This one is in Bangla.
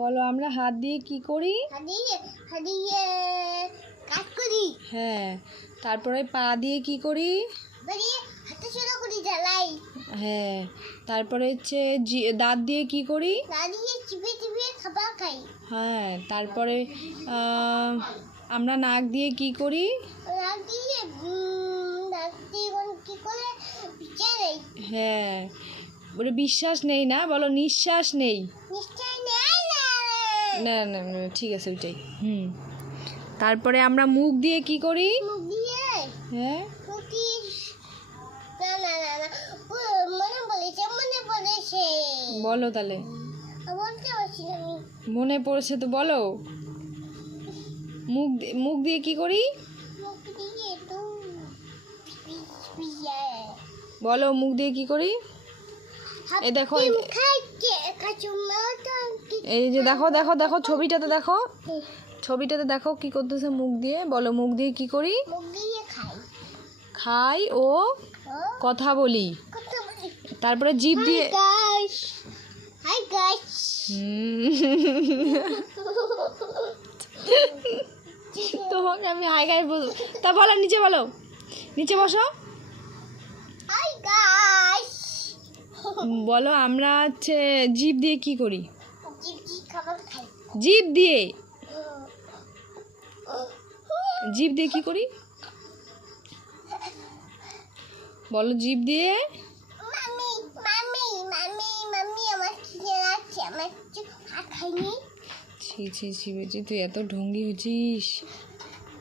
বলো আমরা হাত দিয়ে কি করি? কাজ করি। হ্যাঁ তারপরে পা দিয়ে কি করি? হাতে করি জ্বালাই। হ্যাঁ তারপরে হচ্ছে দাঁত দিয়ে কি করি? চিপে চিপে খাবার খাই। হ্যাঁ তারপরে আমরা নাক দিয়ে কি করি? নাক দিয়ে নাক দিয়ে কি করে? হ্যাঁ বলে বিশ্বাস নেই না বলো নিঃশ্বাস নেই। নিশ্চয় নেয় না না না না, ঠিক আছে ওইটাই। হুম। তারপরে আমরা মুখ দিয়ে কি করি? মুখ দিয়ে? হ্যাঁ? না না না না। মনে মনে পড়েছে। বলো তাহলে। বলতে পারছি আমি। মনে পড়েছে তো বলো। মুখ মুখ দিয়ে কি করি? মুখ দিয়ে তো বলো মুখ দিয়ে কি করি? এই দেখো, মাথা এই যে দেখো দেখো দেখো ছবিটাতে দেখো। ছবিটাতে দেখো কি করতেছে মুখ দিয়ে। বলো মুখ দিয়ে কি করি? খাই। ও কথা বলি। তারপরে জিভ দিয়ে তোমাকে আমি হাই গাই বলব। তা বলো নিচে বলো। নিচে বসো। বলো আমরা হচ্ছে জিভ দিয়ে কি করি? জিপ জিভ দিয়ে জিভ দিয়ে? কি করি? বলো জিভ দিয়ে। ছি ছি ছি বেজি তুই এত ঢঙ্গি হয়েছিস।